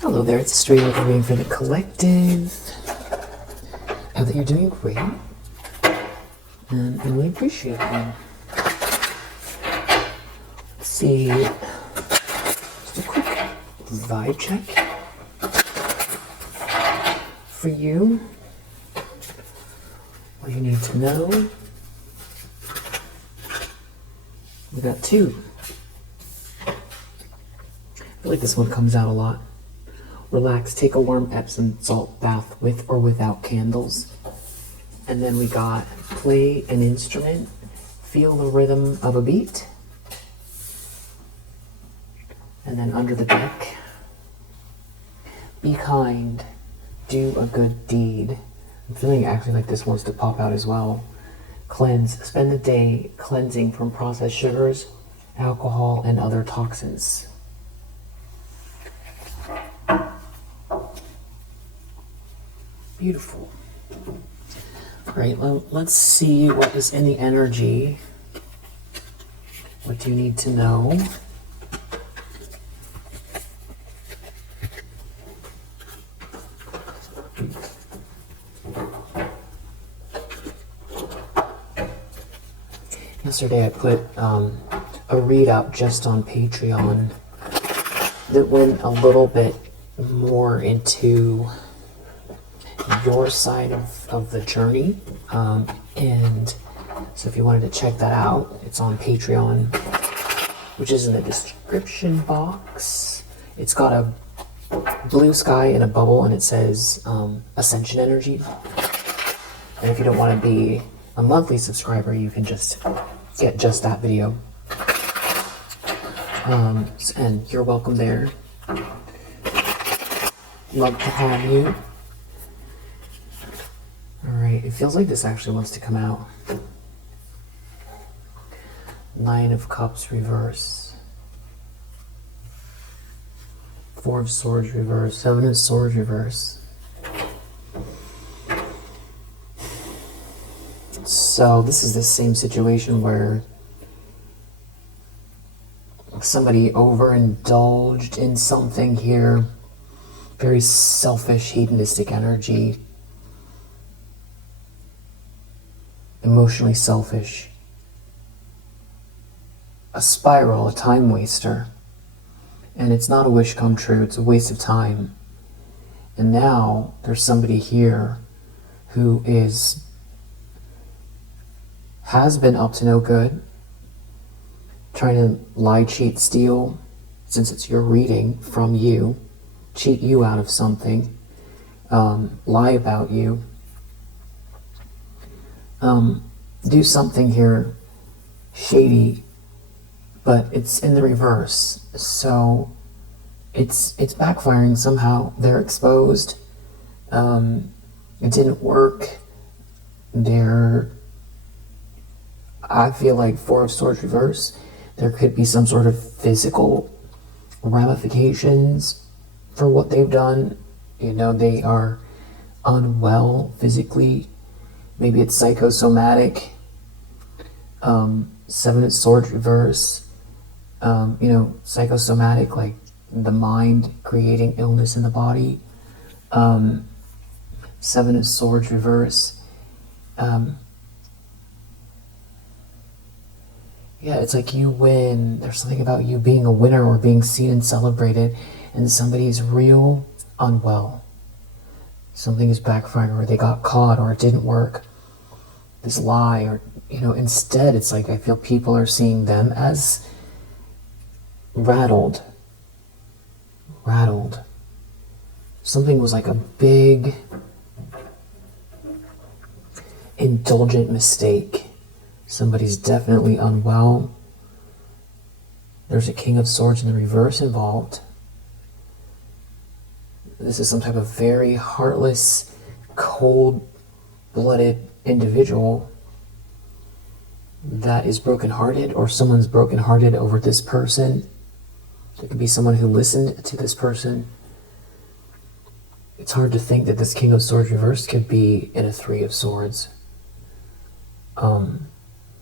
Hello there, it's a straight up reading for the collective. Know that you're doing great, and I really appreciate you. Let's see, just a quick vibe check for you. What you need to know. We got two. I feel like this one comes out a lot. Relax, take a warm Epsom salt bath with or without candles. And then we got play an instrument, feel the rhythm of a beat. And then under the deck, be kind, do a good deed. I'm feeling actually like this wants to pop out as well. Cleanse, spend the day cleansing from processed sugars, alcohol, and other toxins. Beautiful. All right, let's see what is in the energy. What do you need to know? Yesterday I put a read out just on Patreon that went a little bit more into your side of the journey, and so if you wanted to check that out, it's on Patreon, which is in the description box. It's got a blue sky and a bubble, and it says ascension energy. And if you don't want to be a monthly subscriber, you can just get just that video, and you're welcome there. Love to have you. Alright, it feels like this actually wants to come out. Nine of Cups reverse. Four of Swords reverse. Seven of Swords reverse. So this is the same situation where somebody overindulged in something here. Very selfish, hedonistic energy. Emotionally selfish. A spiral, a time waster. And it's not a wish come true, it's a waste of time. And now there's somebody here who has been up to no good, trying to lie, cheat, steal, since it's your reading from you, cheat you out of something, lie about you, do something here shady, but it's in the reverse. So it's backfiring somehow. They're exposed. It didn't work. I feel like Four of Swords reverse. There could be some sort of physical ramifications for what they've done. You know, they are unwell physically. Maybe it's psychosomatic. Seven of Swords reverse. Psychosomatic, like the mind creating illness in the body. Seven of Swords reverse. It's like you win. There's something about you being a winner or being seen and celebrated, and somebody's real unwell. Something is backfiring, or they got caught, or it didn't work. This lie, or instead it's like I feel people are seeing them as rattled. Something was like a big indulgent mistake. Somebody's definitely unwell. There's a King of Swords in the reverse involved. This is some type of very heartless, cold-blooded individual that is brokenhearted, or someone's brokenhearted over this person. There could be someone who listened to this person. It's hard to think that this King of Swords reversed could be in a Three of Swords.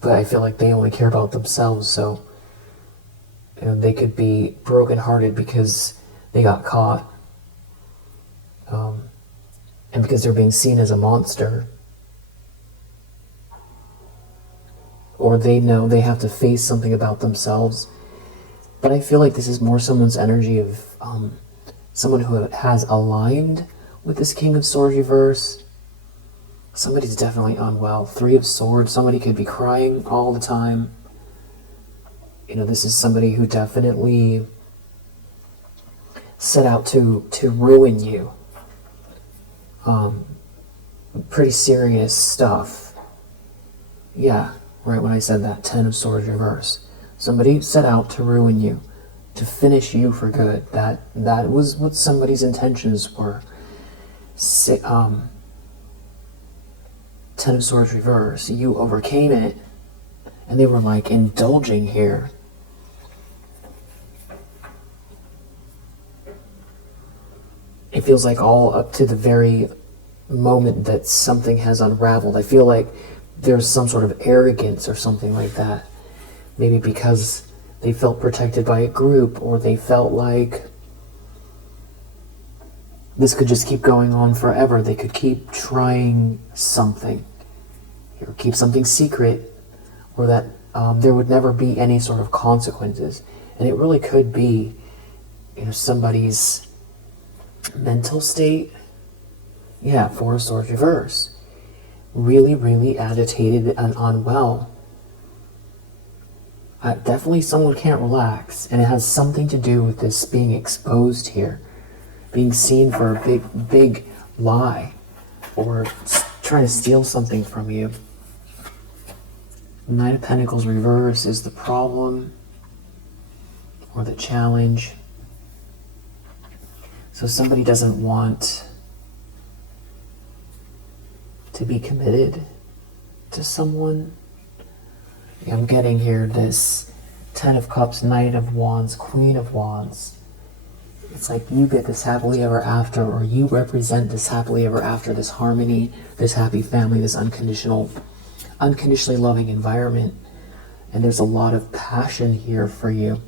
But I feel like they only care about themselves, so they could be brokenhearted because they got caught. And because they're being seen as a monster, or they know they have to face something about themselves. But I feel like this is more someone's energy of someone who has aligned with this King of Swords reverse. Somebody's definitely unwell. Three of Swords, somebody could be crying all the time. You know, this is somebody who definitely set out to ruin you. Pretty serious stuff. Yeah, right when I said that, 10 of Swords reverse. Somebody set out to ruin you, to finish you for good. That was what somebody's intentions were. 10 of Swords reverse. You overcame it, and they were like indulging here. It feels like all up to the very moment that something has unraveled. I feel like there's some sort of arrogance or something like that. Maybe because they felt protected by a group, or they felt like this could just keep going on forever. They could keep trying something, or keep something secret, or that there would never be any sort of consequences. And it really could be, you know, somebody's mental state. Yeah, Four of Swords reverse. Really, really agitated and unwell. Definitely someone can't relax, and it has something to do with this being exposed here, being seen for a big lie, or trying to steal something from you. Knight of Pentacles reverse is the problem, or the challenge. So somebody doesn't want to be committed to someone. I'm getting here this 10 of Cups, Knight of Wands, Queen of Wands. It's like you get this happily ever after, or you represent this happily ever after, this harmony, this happy family, this unconditionally loving environment. And there's a lot of passion here for you.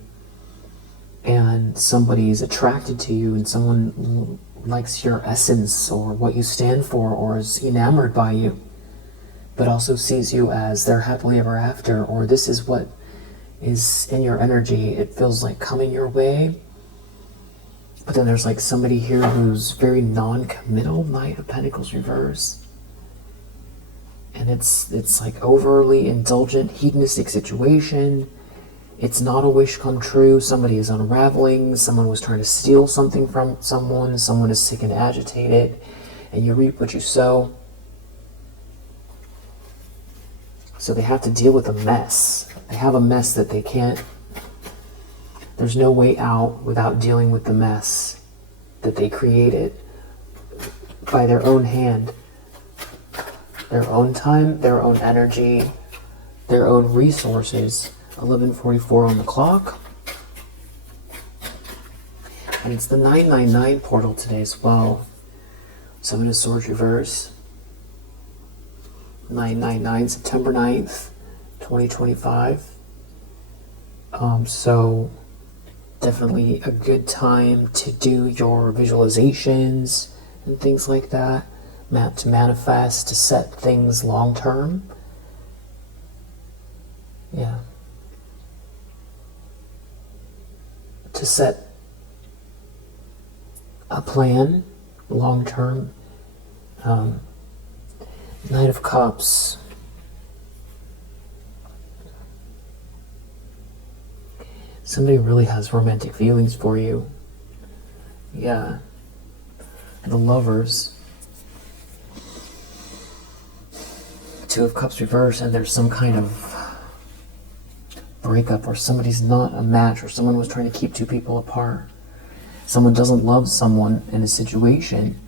And somebody is attracted to you, and someone likes your essence or what you stand for, or is enamored by you, but also sees you as their happily ever after, or this is what is in your energy. It feels like coming your way. But then there's like somebody here who's very non-committal, Knight of Pentacles reverse. And it's like overly indulgent, hedonistic situation. It's not a wish come true. Somebody is unraveling. Someone was trying to steal something from someone. Someone is sick and agitated. And you reap what you sow. So they have to deal with a mess. They have a mess that they can't... There's no way out without dealing with the mess that they created by their own hand. Their own time, their own energy, their own resources. 11:44 on the clock. And it's the 999 portal today as well. 7 of Swords reverse. 999, September 9th, 2025. So definitely a good time to do your visualizations and things like that. To manifest, to set things long term. Yeah. To set a plan long term. Knight of Cups. Somebody really has romantic feelings for you. Yeah. The Lovers. 2 of Cups reverse, and there's some kind of breakup, or somebody's not a match, or someone was trying to keep two people apart. Someone doesn't love someone in a situation.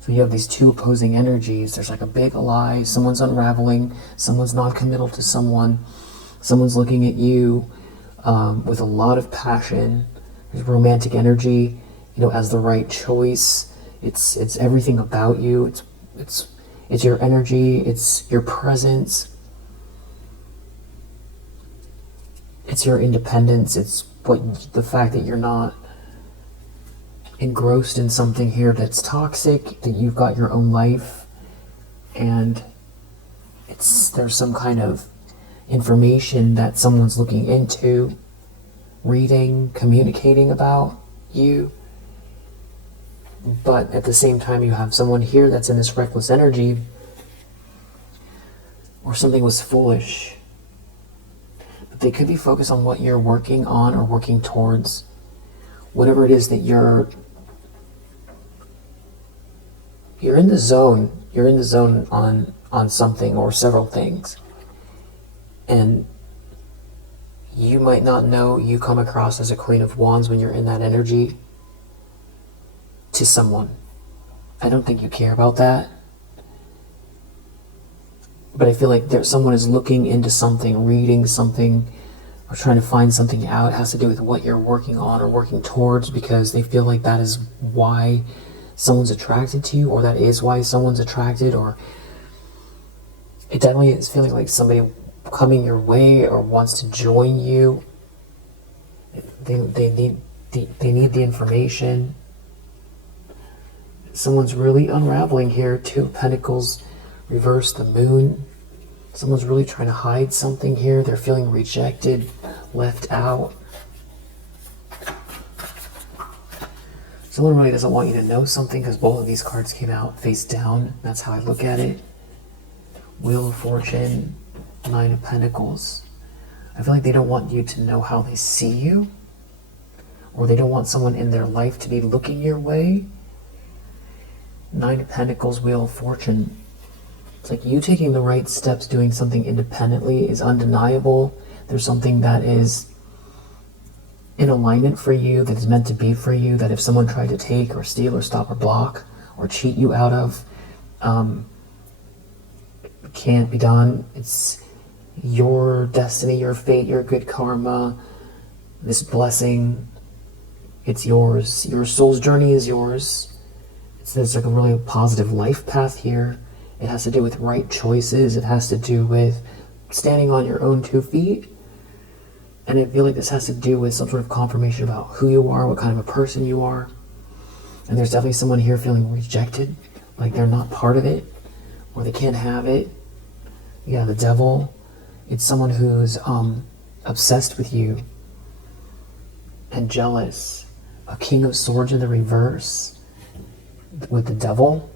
So you have these two opposing energies. There's like a big lie. Someone's unraveling. Someone's not committal to someone. Someone's looking at you with a lot of passion. There's romantic energy, you know, as the right choice. It's everything about you. It's your energy. It's your presence. It's your independence. It's the fact that you're not engrossed in something here that's toxic, that you've got your own life, and there's some kind of information that someone's looking into, reading, communicating about you. But at the same time, you have someone here that's in this reckless energy, or something was foolish. But they could be focused on what you're working on or working towards. Whatever it is that you're in the zone. You're in the zone on something or several things. And you might not know you come across as a Queen of Wands when you're in that energy to someone. I don't think you care about that. But I feel like someone is looking into something, reading something, or trying to find something out. It has to do with what you're working on or working towards, because they feel like that is why someone's attracted to you, or that is why someone's attracted, or it definitely is feeling like somebody coming your way or wants to join you. They need the information. Someone's really unraveling here. Two of Pentacles, reverse, the Moon. Someone's really trying to hide something here. They're feeling rejected, left out. Someone really doesn't want you to know something, because both of these cards came out face down. That's how I look at it. Wheel of Fortune, Nine of Pentacles. I feel like they don't want you to know how they see you, or they don't want someone in their life to be looking your way. Nine of Pentacles, Wheel of Fortune. It's like you taking the right steps, doing something independently is undeniable. There's something that is in alignment for you, that is meant to be for you, that if someone tried to take or steal or stop or block or cheat you out of, can't be done. It's your destiny, your fate, your good karma, this blessing. It's yours. Your soul's journey is yours. There's like a really positive life path here. It has to do with right choices. It has to do with standing on your own 2 feet. And I feel like this has to do with some sort of confirmation about who you are, what kind of a person you are. And there's definitely someone here feeling rejected, like they're not part of it, or they can't have it. Yeah, the Devil. It's someone who's obsessed with you and jealous. A King of Swords in the reverse with the Devil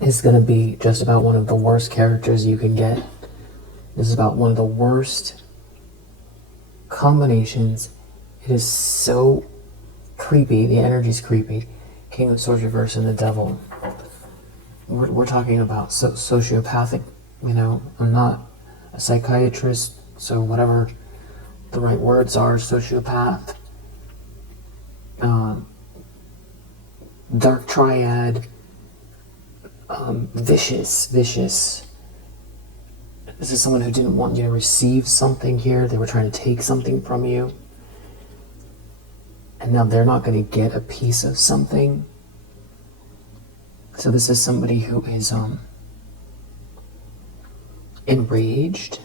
is going to be just about one of the worst characters you can get. This is about one of the worst combinations. It is so creepy. The energy's creepy. King of Swords reverse and the Devil. We're talking about sociopathic, you know. I'm not a psychiatrist, so whatever the right words are, sociopath, dark triad, vicious. This is someone who didn't want you to receive something here. They were trying to take something from you. And now they're not going to get a piece of something. So this is somebody who is enraged.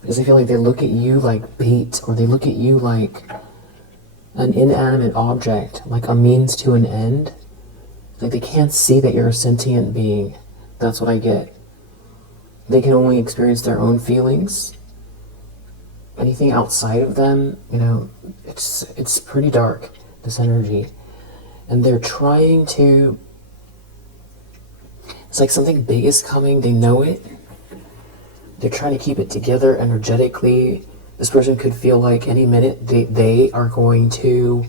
Because I feel like they look at you like bait, or they look at you like an inanimate object, like a means to an end. Like they can't see that you're a sentient being. That's what I get. They can only experience their own feelings. Anything outside of them, you know, it's pretty dark, this energy. And they're trying to, it's like something big is coming, they know it. They're trying to keep it together energetically. This person could feel like any minute they are going to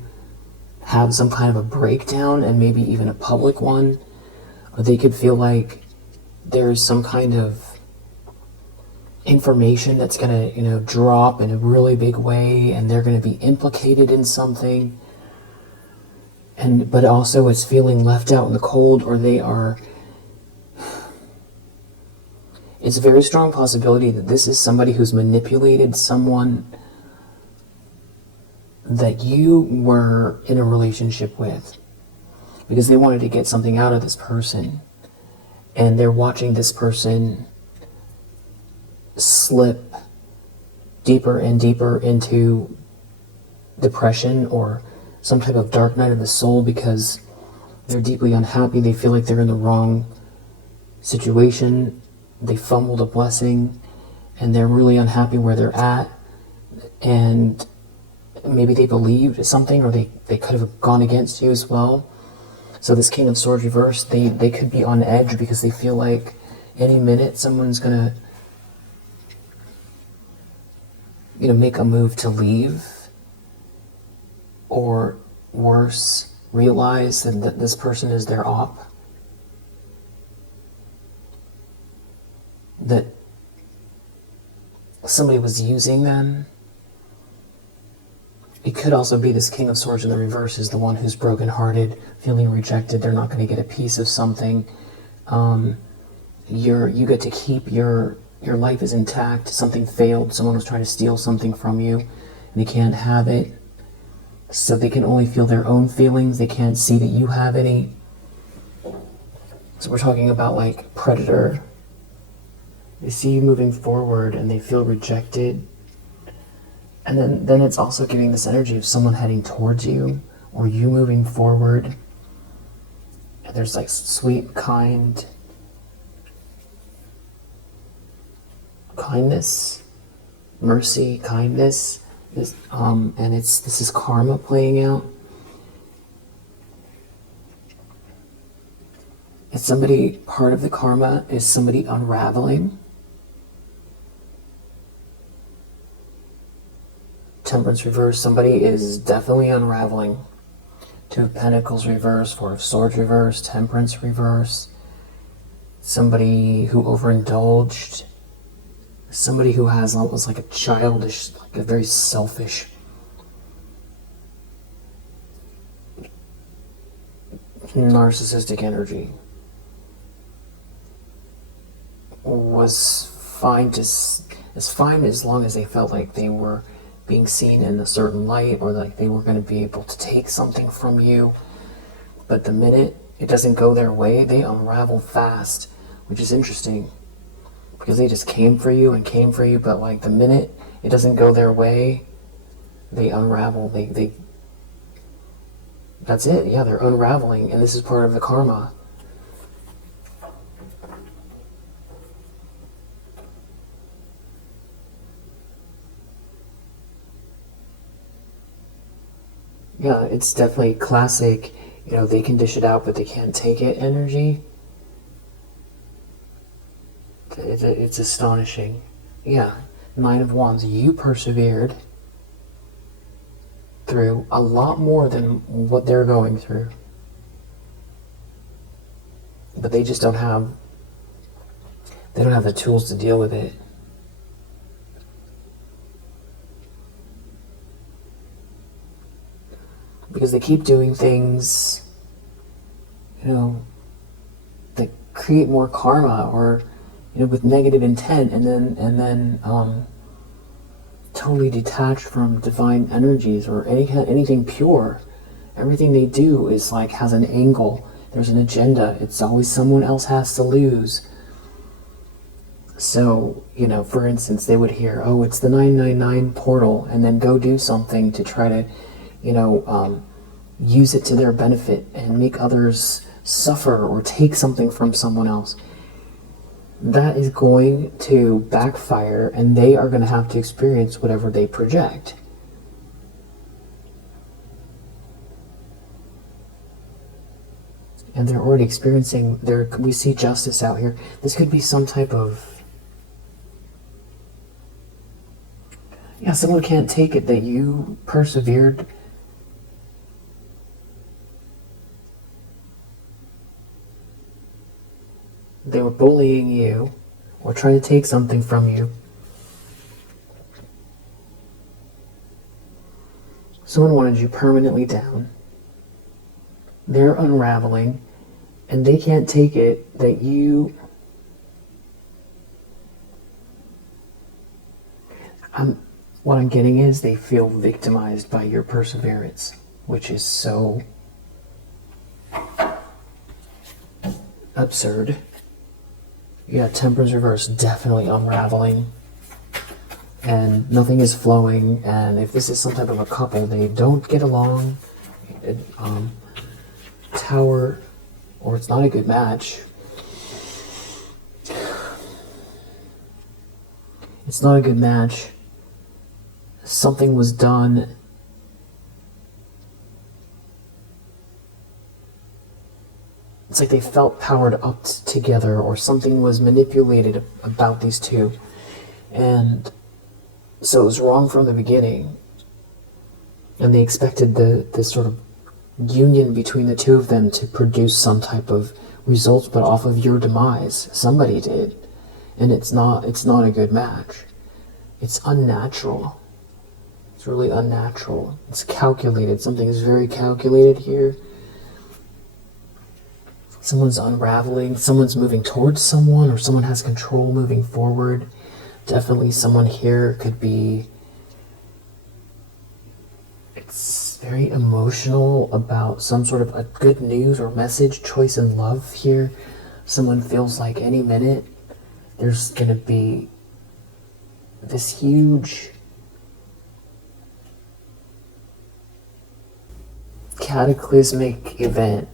have some kind of a breakdown, and maybe even a public one. Or they could feel like there's some kind of information that's going to, you know, drop in a really big way, and they're going to be implicated in something. But also it's feeling left out in the cold, or they are... It's a very strong possibility that this is somebody who's manipulated someone that you were in a relationship with, because they wanted to get something out of this person, and they're watching this person slip deeper and deeper into depression or some type of dark night of the soul because they're deeply unhappy. They feel like they're in the wrong situation. They fumbled a blessing and they're really unhappy where they're at. And maybe they believed something, or they could have gone against you as well. So this King of Swords reverse, they could be on edge because they feel like any minute someone's gonna, make a move to leave, or worse, realize that this person is their op. That somebody was using them. It could also be this King of Swords in the reverse is the one who's brokenhearted, feeling rejected. They're not going to get a piece of something. You get to keep your life is intact. Something failed. Someone was trying to steal something from you, and they can't have it. So they can only feel their own feelings. They can't see that you have any. So we're talking about like predator. They see you moving forward and they feel rejected. And then it's also giving this energy of someone heading towards you or you moving forward. And there's like sweet, kindness, mercy, kindness. And this is karma playing out. It's somebody, part of the karma is somebody unraveling. Temperance reverse, somebody is definitely unraveling. Two of Pentacles reverse, Four of Swords reverse, Temperance reverse. Somebody who overindulged. Somebody who has almost like a childish, like a very selfish narcissistic energy. Was fine as long as they felt like they were being seen in a certain light, or like they were going to be able to take something from you. But the minute it doesn't go their way, they unravel fast, which is interesting because they just came for you, but like the minute it doesn't go their way, they unravel. They that's it. Yeah, they're unraveling, and this is part of the karma. Yeah, it's definitely classic, they can dish it out, but they can't take it energy. It's astonishing. Yeah, Nine of Wands, you persevered through a lot more than what they're going through. But they just don't have the tools to deal with it. Because they keep doing things, that create more karma, or with negative intent, and then totally detached from divine energies or anything pure. Everything they do is like has an angle. There's an agenda. It's always someone else has to lose. So, for instance, they would hear, oh, it's the 999 portal, and then go do something to try to use it to their benefit and make others suffer or take something from someone else. That is going to backfire, and they are going to have to experience whatever they project. And they're already experiencing, we see justice out here. This could be some type of, someone can't take it that you persevered. They were bullying you or trying to take something from you. Someone wanted you permanently down. They're unraveling, and they can't take it that you... what I'm getting is they feel victimized by your perseverance, which is so absurd. Yeah, Temperance reverse, definitely unraveling. and nothing is flowing, and if this is some type of a couple, they don't get along. Tower, or it's not a good match. It's not a good match. Something was done. It's like they felt powered up together, or something was manipulated about these two. And so it was wrong from the beginning. And they expected this sort of union between the two of them to produce some type of results, but off of your demise. Somebody did. And it's not a good match. It's unnatural. It's really unnatural. It's calculated. Something is very calculated here. Someone's unraveling, someone's moving towards someone, or someone has control moving forward. Definitely someone here could be, it's very emotional about some sort of a good news or message, choice in love here. Someone feels like any minute there's going to be this huge cataclysmic event,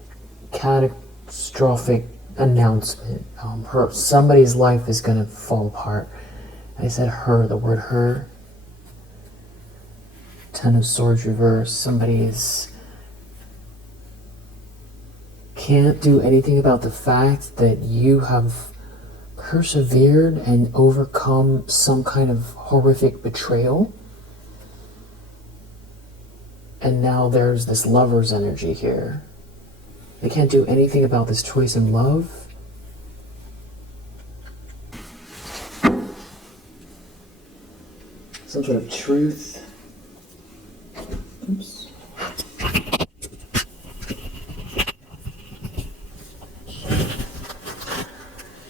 catastrophic announcement. Somebody's life is going to fall apart. I said her, the word her. Ten of Swords reverse. Somebody's can't do anything about the fact that you have persevered and overcome some kind of horrific betrayal. And now there's this lover's energy here. They can't do anything about this choice in love. Some sort of truth. Oops.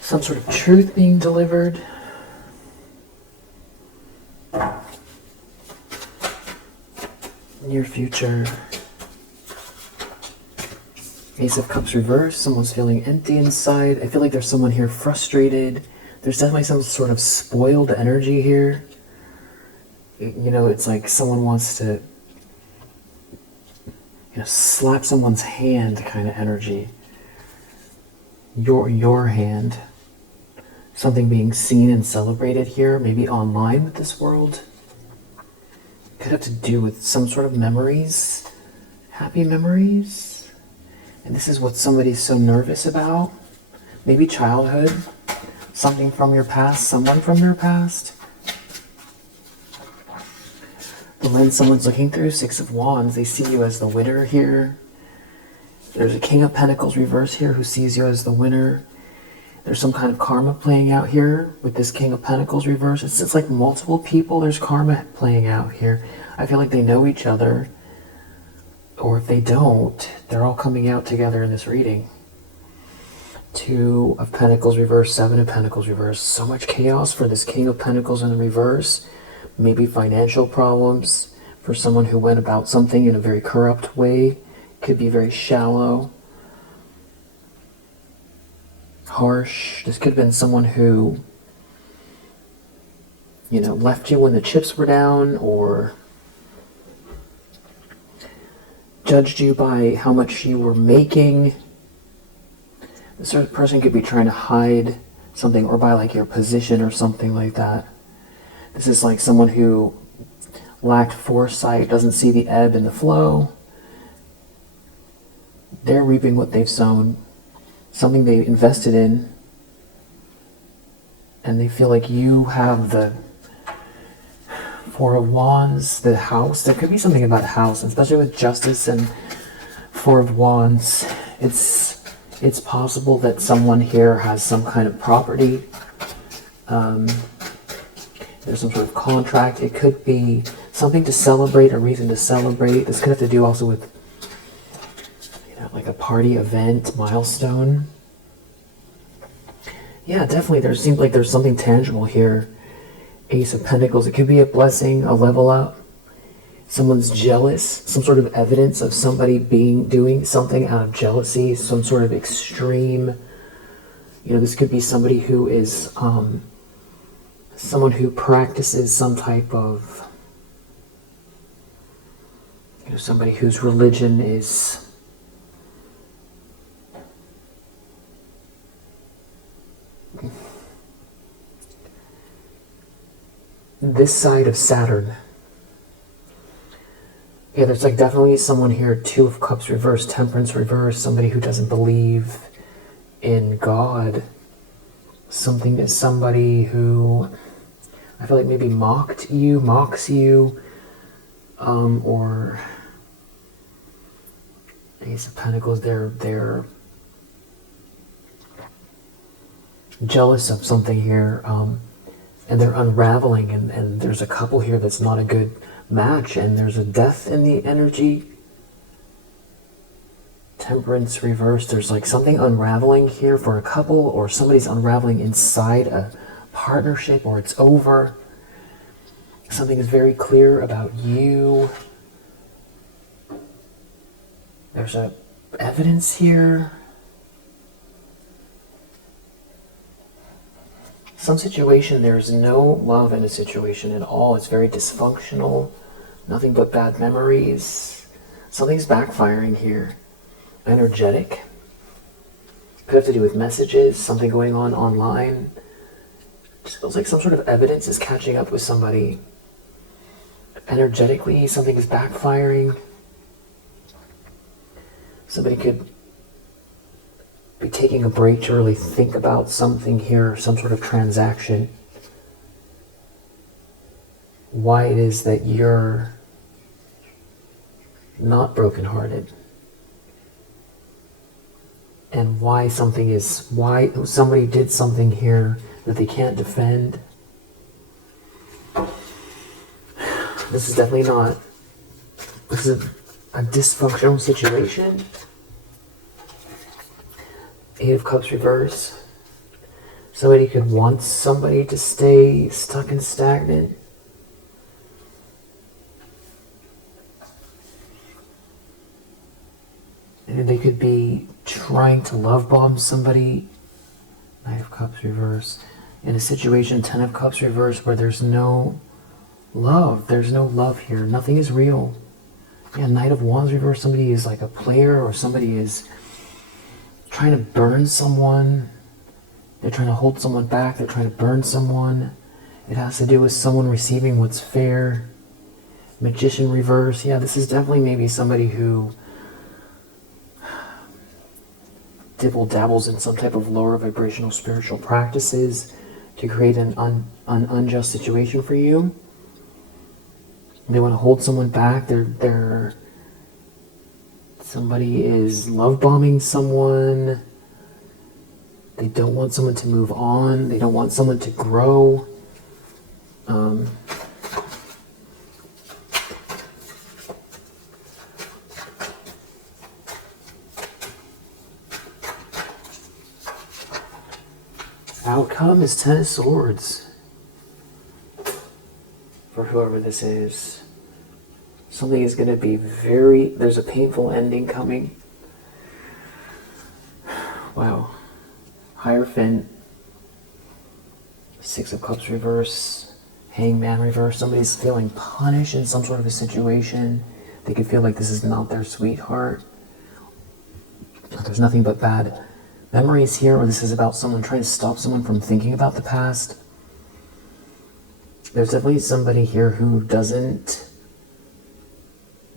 Some sort of truth being delivered. Near future. Ace of Cups reversed. Someone's feeling empty inside. I feel like there's someone here frustrated. There's definitely some sort of spoiled energy here. You know, it's like someone wants to, slap someone's hand kind of energy. Your hand. Something being seen and celebrated here, maybe online with this world. Could have to do with some sort of memories. Happy memories. And this is what somebody's so nervous about. Maybe childhood. Something from your past. Someone from your past. The lens someone's looking through. Six of Wands. They see you as the winner here. There's a King of Pentacles reverse here who sees you as the winner. There's some kind of karma playing out here with this King of Pentacles reverse. It's like multiple people. There's karma playing out here. I feel like they know each other. Or if they don't, they're all coming out together in this reading. Two of Pentacles reverse, Seven of Pentacles reverse. So much chaos for this King of Pentacles in the reverse. Maybe financial problems for someone who went about something in a very corrupt way. Could be very shallow. Harsh. This could have been someone who, left you when the chips were down, or judged you by how much you were making. This sort of person could be trying to hide something, or by like your position or something like that. This is like someone who lacked foresight, doesn't see the ebb and the flow. They're reaping what they've sown. Something they invested in, and they feel like you have the Four of Wands, the house. There could be something about a house, especially with Justice and Four of Wands. It's possible that someone here has some kind of property. There's some sort of contract. It could be something to celebrate, a reason to celebrate. This could have to do also with like a party, event, milestone. Yeah, definitely. There seems like there's something tangible here. Ace of Pentacles. It could be a blessing, a level up. Someone's jealous. Some sort of evidence of somebody doing something out of jealousy. Some sort of extreme. This could be somebody who is someone who practices some type of, somebody whose religion is this side of Saturn. Yeah, there's like definitely someone here, Two of Cups reversed, Temperance reversed, somebody who doesn't believe in God. Somebody who I feel like maybe mocks you, or Ace of Pentacles, they're jealous of something here, and they're unraveling, and there's a couple here that's not a good match, and there's a death in the energy. Temperance reversed, there's like something unraveling here for a couple, or somebody's unraveling inside a partnership, or it's over. Something is very clear about you. There's a evidence here. Some situation, there's no love in a situation at all. It's very dysfunctional. Nothing but bad memories. Something's backfiring here. Energetic. Could have to do with messages, something going on online. Just feels like some sort of evidence is catching up with somebody. Energetically, something is backfiring. Somebody could be taking a break to really think about something here, some sort of transaction. Why it is that you're not brokenhearted. And why somebody did something here that they can't defend. This is definitely not. This is a dysfunctional situation. Eight of Cups reverse. Somebody could want somebody to stay stuck and stagnant. And they could be trying to love bomb somebody. Knight of Cups reverse. In a situation, Ten of Cups reverse, where there's no love. There's no love here. Nothing is real. Yeah, Knight of Wands reverse. Somebody is like a player, or somebody is trying to burn someone. They're trying to hold someone back. They're trying to burn someone. It has to do with someone receiving what's fair. Magician reverse. Yeah, this is definitely maybe somebody who dabbles in some type of lower vibrational spiritual practices to create an unjust situation for you. They want to hold someone back. Somebody is love bombing someone. They don't want someone to move on. They don't want someone to grow. Outcome is Ten of Swords. For whoever this is. Something is going to be there's a painful ending coming. Wow. Hierophant. Six of Cups reverse. Hangman reverse. Somebody's feeling punished in some sort of a situation. They could feel like this is not their sweetheart. There's nothing but bad memories here, or this is about someone trying to stop someone from thinking about the past. There's definitely somebody here who doesn't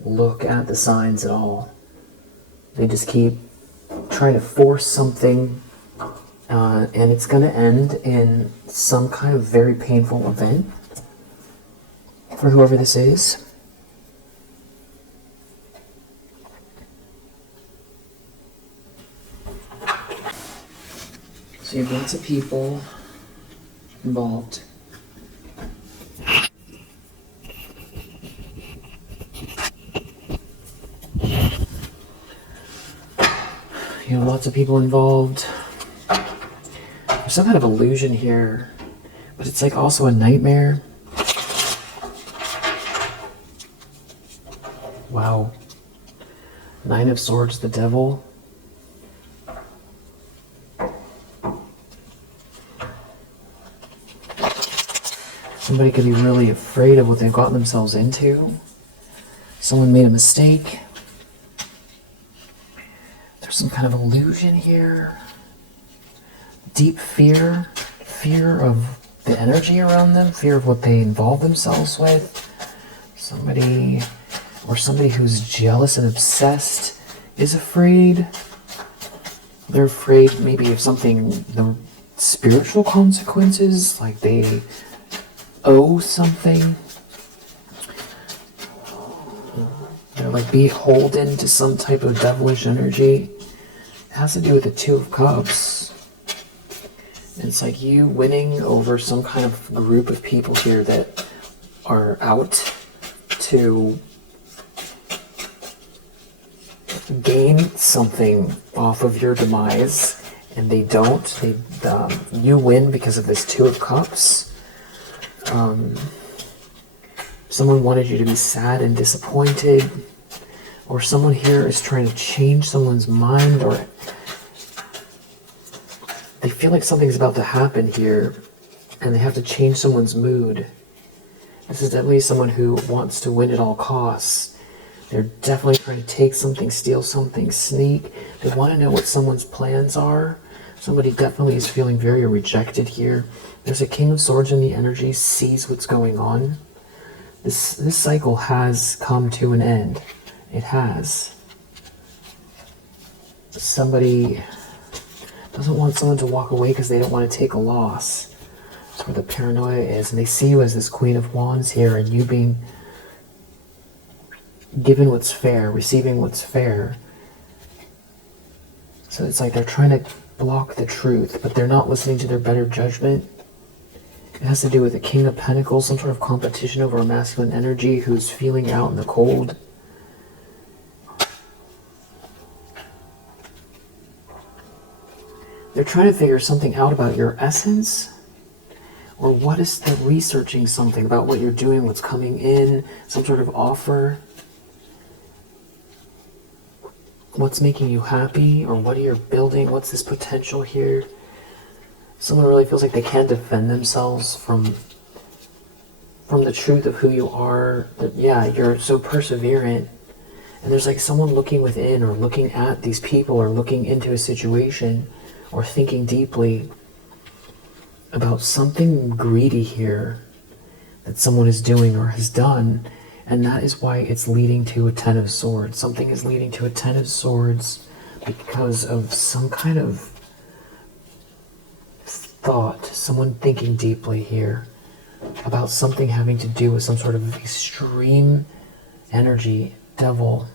look at the signs at all. They just keep trying to force something, and it's going to end in some kind of very painful event for whoever this is. So you have lots of people involved. You have lots of people involved. There's some kind of illusion here, but it's like also a nightmare. Wow. Nine of Swords, the Devil. Somebody could be really afraid of what they've gotten themselves into. Someone made a mistake. There's some kind of illusion here. Deep fear. Fear of the energy around them. Fear of what they involve themselves with. Somebody who's jealous and obsessed is afraid. They're afraid maybe of something, the spiritual consequences, like they owe something. They're like beholden to some type of devilish energy. It has to do with the Two of Cups. It's like you winning over some kind of group of people here that are out to gain something off of your demise, and they don't. You win because of this Two of Cups. Someone wanted you to be sad and disappointed, or someone here is trying to change someone's mind, or they feel like something's about to happen here and they have to change someone's mood. This is definitely someone who wants to win at all costs. They're definitely trying to take something, steal something, sneak. They want to know what someone's plans are. Somebody definitely is feeling very rejected here. There's a King of Swords in the energy, sees what's going on. This cycle has come to an end. It has. Somebody doesn't want someone to walk away because they don't want to take a loss. That's where the paranoia is. And they see you as this Queen of Wands here, and you being given what's fair, receiving what's fair. So it's like they're trying to block the truth, but they're not listening to their better judgment. It has to do with the King of Pentacles, some sort of competition over a masculine energy who's feeling out in the cold. They're trying to figure something out about your essence, or what is the researching something about what you're doing, what's coming in, some sort of offer. What's making you happy, or what are you building? What's this potential here? Someone really feels like they can't defend themselves from the truth of who you are. That, yeah, you're so perseverant. And there's like someone looking within, or looking at these people, or looking into a situation, or thinking deeply about something greedy here that someone is doing or has done. And that is why it's leading to a Ten of Swords. Something is leading to a Ten of Swords because of some kind of thought, someone thinking deeply here about something having to do with some sort of extreme energy, devil.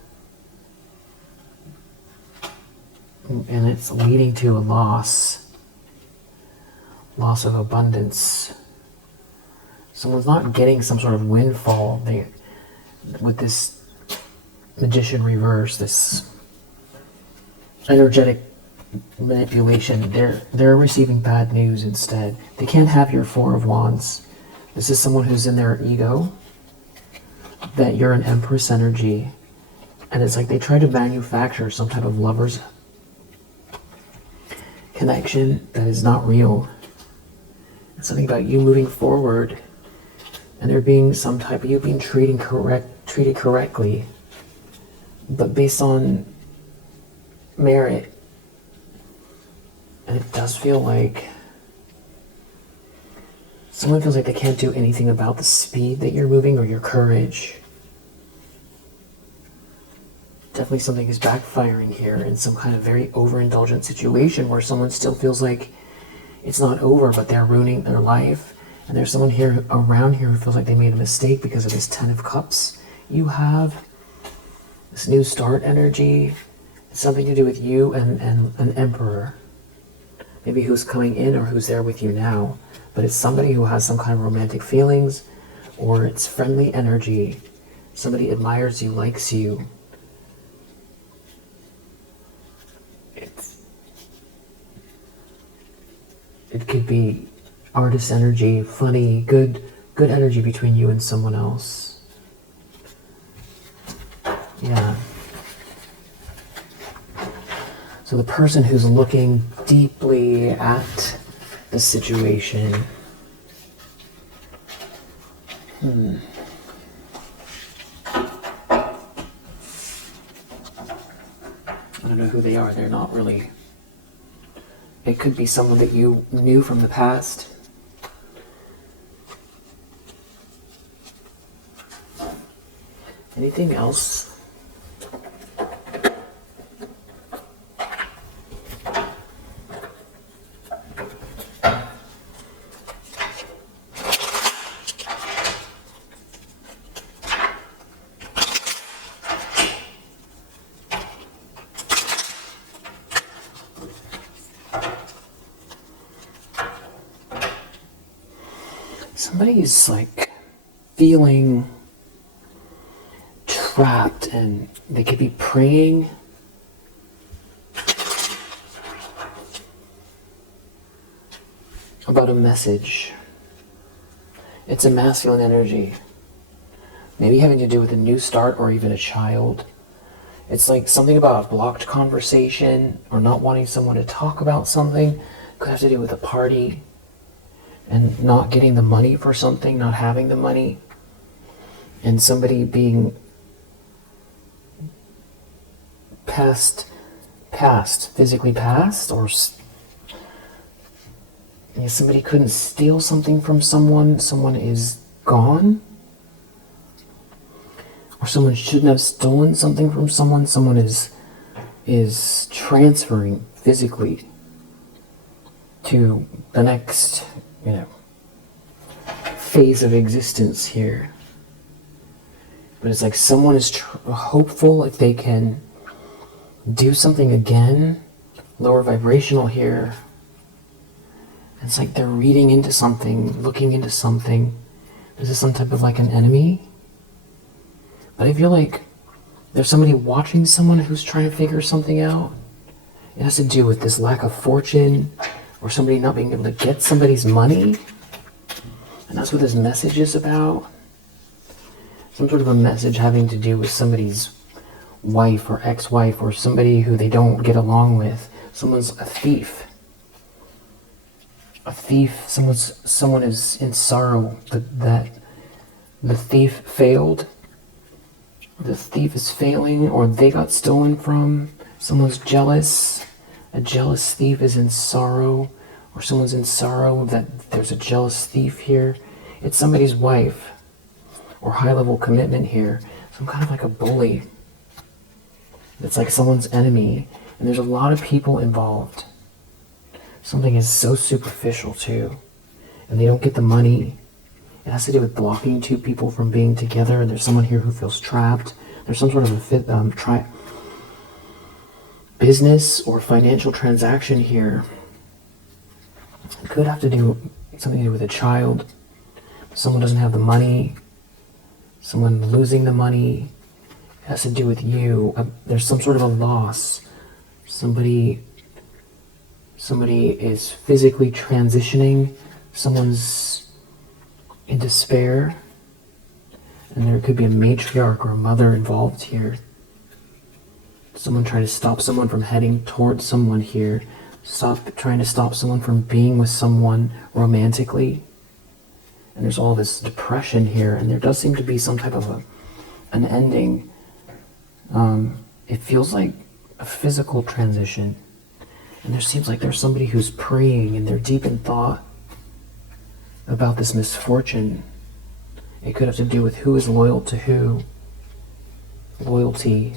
And it's leading to a loss of abundance. Someone's not getting some sort of windfall. With this Magician reverse, this energetic manipulation, they're receiving bad news instead. They can't have your Four of Wands. This is someone who's in their ego, that you're an Empress energy, and it's like they try to manufacture some type of lover's connection that is not real. It's something about you moving forward, and there being some type of you being treated correctly, but based on merit. And it does feel like someone feels like they can't do anything about the speed that you're moving, or your courage. Definitely something is backfiring here in some kind of very overindulgent situation where someone still feels like it's not over, but they're ruining their life. And there's someone here around here who feels like they made a mistake because of this Ten of Cups. You have this new start energy. It's something to do with you and an Emperor. Maybe who's coming in or who's there with you now. But it's somebody who has some kind of romantic feelings, or it's friendly energy. Somebody admires you, likes you. It could be artist energy, funny, good energy between you and someone else. Yeah. So the person who's looking deeply at the situation I don't know who they are. They're not really... It could be someone that you knew from the past. Anything else? Somebody's like feeling trapped, and they could be praying about a message. It's a masculine energy, maybe having to do with a new start or even a child. It's like something about a blocked conversation or not wanting someone to talk about something. Could have to do with a party and not getting the money for something, not having the money, and somebody being physically passed, or somebody couldn't steal something from someone is gone, or someone shouldn't have stolen something from someone is transferring physically to the next phase of existence here. But it's like someone is hopeful if they can do something again, lower vibrational here. It's like they're reading into something, looking into something. This is some type of like an enemy. But I feel like there's somebody watching someone who's trying to figure something out. It has to do with this lack of fortune, or somebody not being able to get somebody's money. And that's what this message is about. Some sort of a message having to do with somebody's wife or ex-wife, or somebody who they don't get along with. Someone's a thief. A thief, someone is in sorrow that the thief failed. The thief is failing, or they got stolen from. Someone's jealous. A jealous thief is in sorrow, or someone's in sorrow that there's a jealous thief here. It's somebody's wife, or high-level commitment here. Some kind of like a bully. It's like someone's enemy, and there's a lot of people involved. Something is so superficial too, and they don't get the money. It has to do with blocking two people from being together. There's someone here who feels trapped. There's some sort of a business or financial transaction here. It could have to do something to do with a child. Someone doesn't have the money. Someone losing the money. It has to do with you. There's some sort of a loss. Somebody is physically transitioning. Someone's in despair. And there could be a matriarch or a mother involved here. Someone trying to stop someone from heading towards someone here. Trying to stop someone from being with someone romantically. And there's all this depression here, and there does seem to be some type of an ending. It feels like a physical transition. And there seems like there's somebody who's praying, and they're deep in thought about this misfortune. It could have to do with who is loyal to who. Loyalty.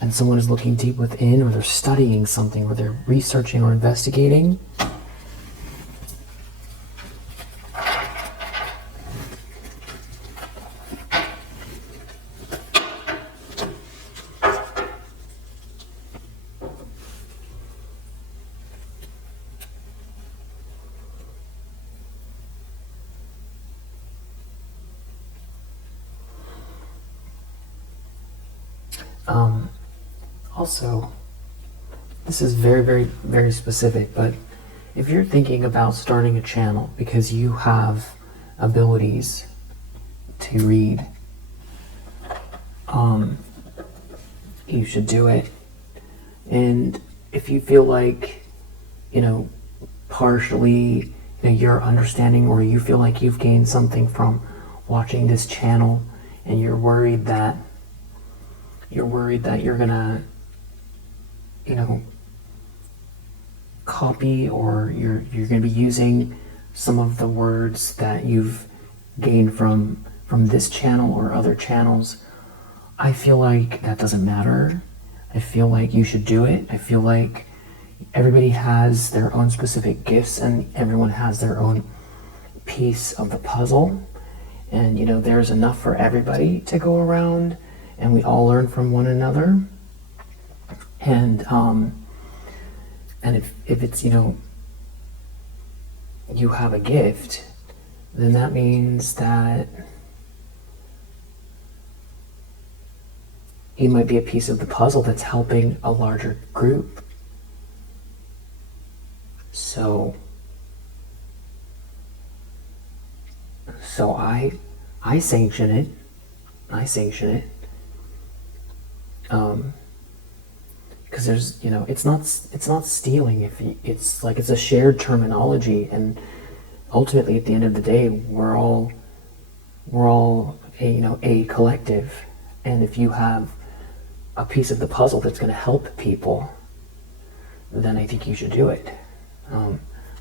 And someone is looking deep within, or they're studying something, or they're researching or investigating. Also, this is very, very, very specific, but if you're thinking about starting a channel because you have abilities to read, you should do it. And if you feel like, partially, you're understanding, or you feel like you've gained something from watching this channel and you're worried that you're gonna, you know, copy, or you're gonna be using some of the words that you've gained from this channel or other channels, I feel like that doesn't matter. I feel like you should do it. I feel like everybody has their own specific gifts and everyone has their own piece of the puzzle. And, you know, there's enough for everybody to go around, and we all learn from one another. And if it's, you know, you have a gift, then that means that you might be a piece of the puzzle that's helping a larger group. So I sanction it. Because there's, you know, it's not stealing. If it's like, it's a shared terminology, and ultimately at the end of the day, we're all a, you know, a collective. And if you have a piece of the puzzle that's going to help people, then I think you should do it.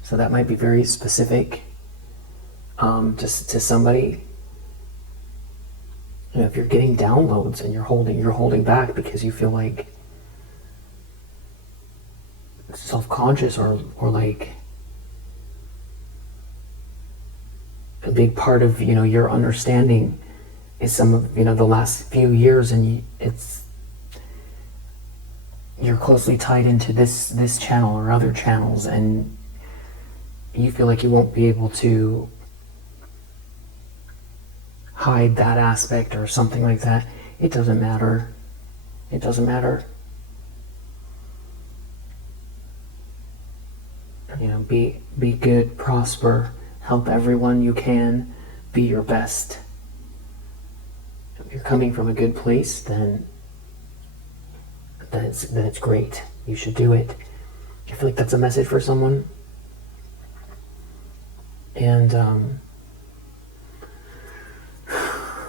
So that might be very specific just to somebody. You know, if you're getting downloads and you're holding back because you feel like self-conscious, or like a big part of, you know, your understanding is some of, you know, the last few years, and you're closely tied into this channel or other channels, and you feel like you won't be able to hide that aspect or something like that. It doesn't matter. It doesn't matter. You know, be good, prosper, help everyone you can, be your best. If you're coming from a good place, then it's great. You should do it. I feel like that's a message for someone. And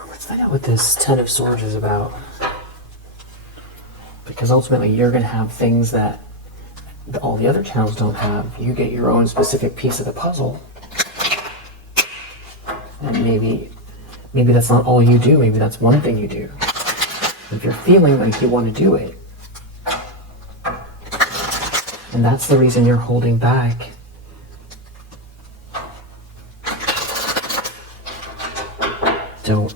let's find out what this Ten of Swords is about. Because ultimately you're going to have things that all the other channels don't have. You get your own specific piece of the puzzle. And maybe that's not all you do. Maybe that's one thing you do. If you're feeling like you want to do it, and that's the reason you're holding back, don't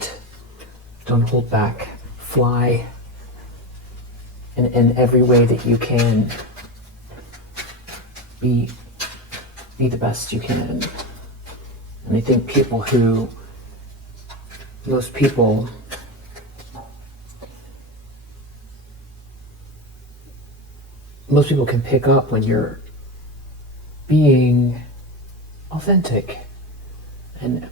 hold back. Fly in every way that you can. Be the best you can. And I think most people can pick up when you're being authentic, and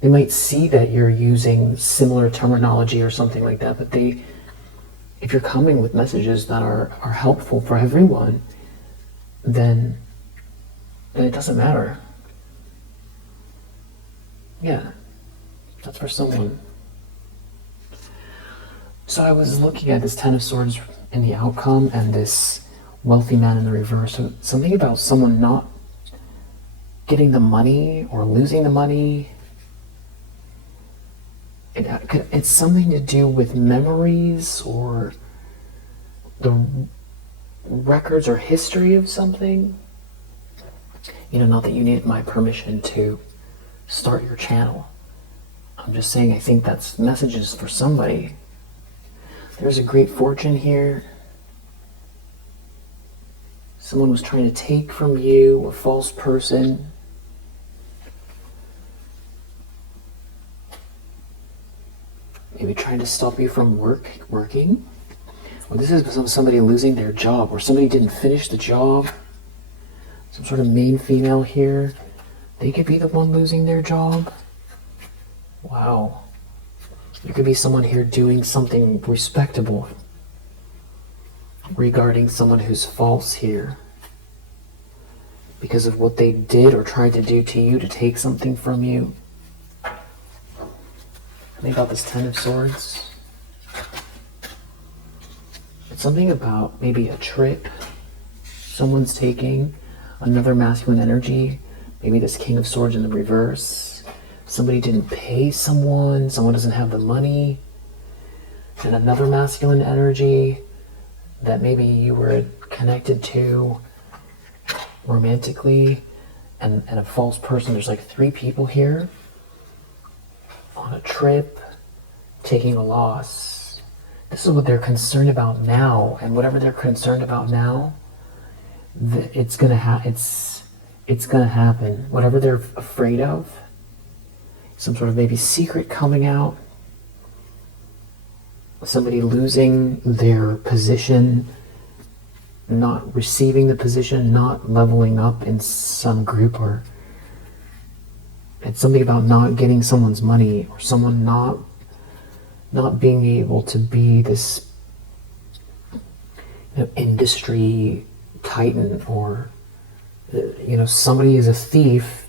they might see that you're using similar terminology or something like that, but if you're coming with messages that are helpful for everyone, then it doesn't matter. Yeah, that's for someone. So I was looking at this Ten of Swords in the outcome and this wealthy man in the reverse. So something about someone not getting the money or losing the money. It's something to do with memories or the records or history of something. You know, not that you need my permission to start your channel. I'm just saying I think that's messages for somebody. There's a great fortune here. Someone was trying to take from you, a false person. Maybe trying to stop you from working. Or this is somebody losing their job, or somebody didn't finish the job. Some sort of main female here. They could be the one losing their job. Wow. There could be someone here doing something respectable regarding someone who's false here because of what they did or tried to do to you to take something from you. Think about this Ten of Swords. It's something about maybe a trip someone's taking, another masculine energy, maybe this King of Swords in the reverse. Somebody didn't pay someone doesn't have the money, and another masculine energy that maybe you were connected to romantically, and a false person. There's like 3 people here on a trip, taking a loss. This is what they're concerned about now, and whatever they're concerned about now, it's gonna happen. Whatever they're afraid of, some sort of maybe secret coming out, somebody losing their position, not receiving the position, not leveling up in some group, or it's something about not getting someone's money, or someone not being able to be this industry titan, or somebody is a thief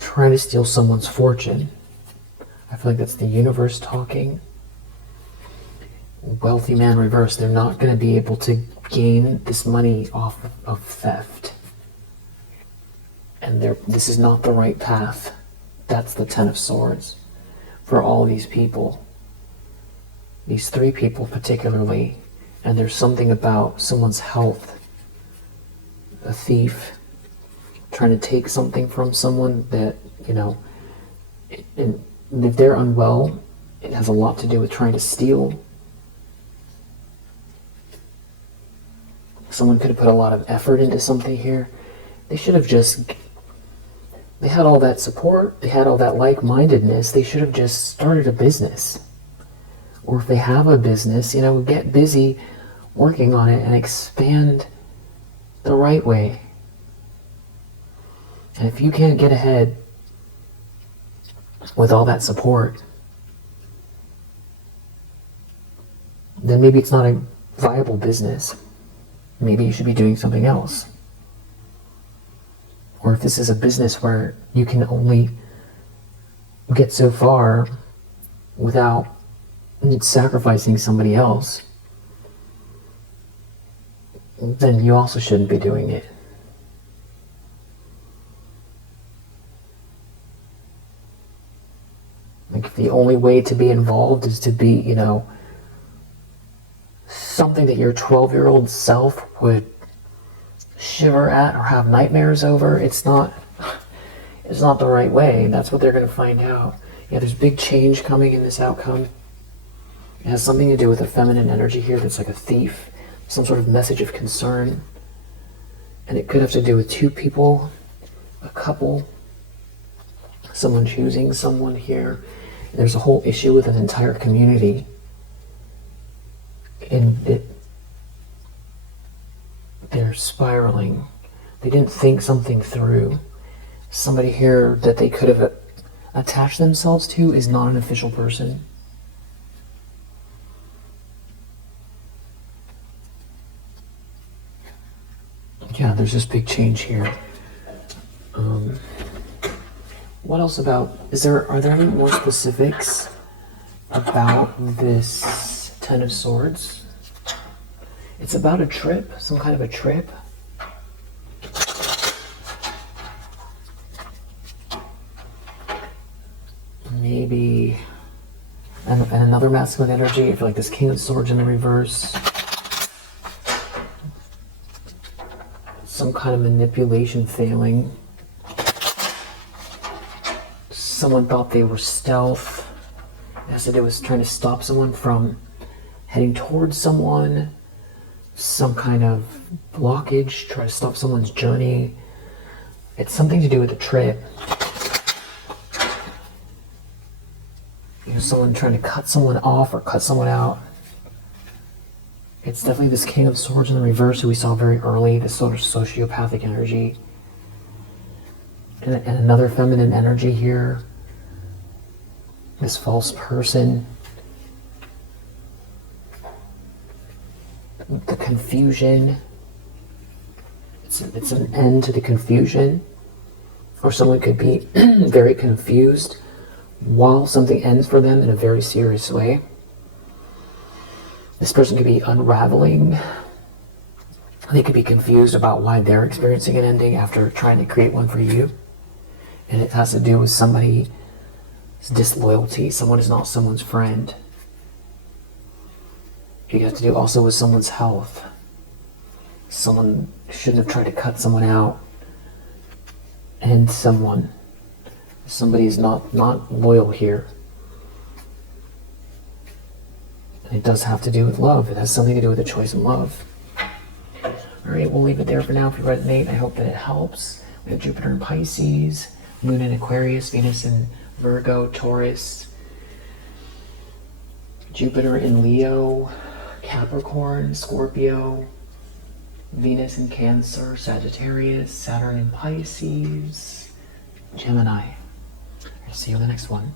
trying to steal someone's fortune. I feel like that's the universe talking. Wealthy man reverse, they're not going to be able to gain this money off of theft. And this is not the right path. That's the Ten of Swords for all these people. These 3 people particularly. And there's something about someone's health. A thief trying to take something from someone that, and if they're unwell, it has a lot to do with trying to steal. Someone could have put a lot of effort into something here. They should have they had all that support, they had all that like-mindedness, they should have just started a business. Or if they have a business, get busy working on it and expand the right way. And if you can't get ahead with all that support, then maybe it's not a viable business. Maybe you should be doing something else. Or if this is a business where you can only get so far without sacrificing somebody else, then you also shouldn't be doing it. Like, if the only way to be involved is to be, something that your 12-year-old self would shiver at or have nightmares over, it's not the right way. That's what they're going to find out. Yeah, there's big change coming in this outcome. It has something to do with a feminine energy here that's like a thief, some sort of message of concern. And it could have to do with 2 people, a couple, someone choosing someone here. There's a whole issue with an entire community. And they're spiraling. They didn't think something through. Somebody here that they could have attached themselves to is not an official person. Yeah, there's this big change here. What else about, are there any more specifics about this Ten of Swords? It's about a trip, some kind of a trip. Maybe, and another masculine energy. I feel like this King of Swords in the reverse. Some kind of manipulation failing. Someone thought they were stealth. It has to do with trying to stop someone from heading towards someone. Some kind of blockage, try to stop someone's journey. It's something to do with a trip. Someone trying to cut someone off or cut someone out. It's definitely this King of Swords in the reverse who we saw very early, this sort of sociopathic energy. And another feminine energy here. This false person. The confusion. It's an end to the confusion. Or someone could be very confused while something ends for them in a very serious way. This person could be unraveling. They could be confused about why they're experiencing an ending after trying to create one for you. And it has to do with somebody's disloyalty. Someone is not someone's friend. It has to do also with someone's health. Someone shouldn't have tried to cut someone out. And somebody is not loyal here. And it does have to do with love. It has something to do with the choice in love. Alright, we'll leave it there for now. If you resonate, I hope that it helps. We have Jupiter in Pisces, Moon in Aquarius, Venus in Virgo, Taurus, Jupiter in Leo, Capricorn, Scorpio, Venus in Cancer, Sagittarius, Saturn in Pisces, Gemini. I'll see you in the next one.